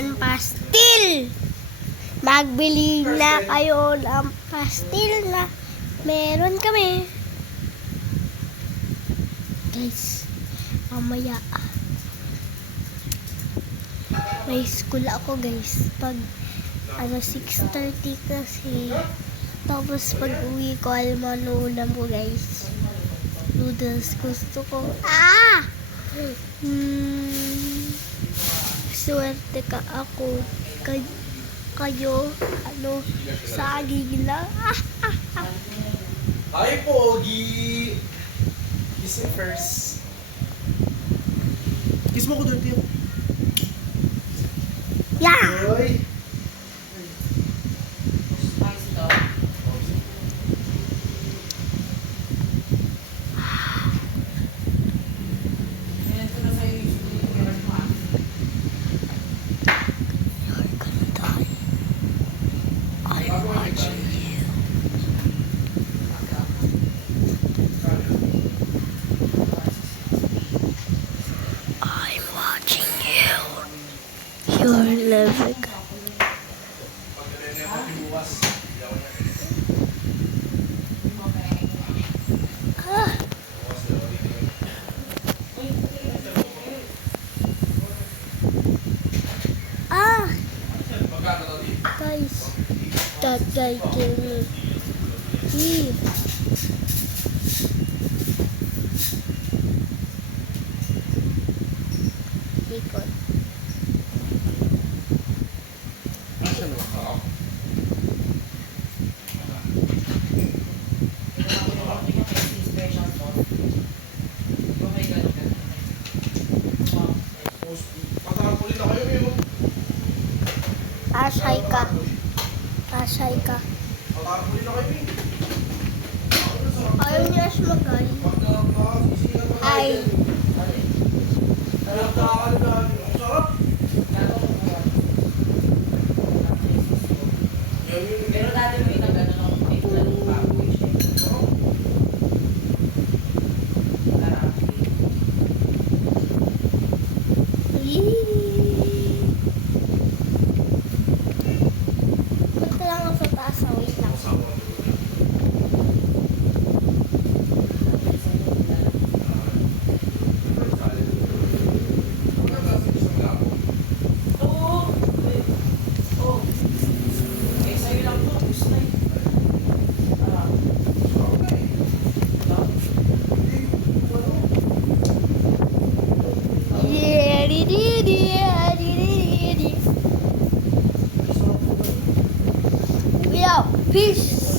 naman pastil. Magbili na kayo ng pastil na meron kami. Guys, mamaya may school ako guys. Pag 6:30 kasi. Tapos pag uwi ko, ulam ko guys. Noodles gusto ko. Swerte ka ako. Kayo, saging lang. Hi, Pogi! Kiss me first. Kiss mo ko doon, Tio. Yeah! Hoy! I'm watching you. You're living. Guys, that guy killed me. Ikot. Asay ka. Asay ka. Ayaw niya sumakay. Ay. Pero dati mo yung nag-ano lang, may lalong baboy siya. Punta lang ako sa taas. Wait lang. Peace.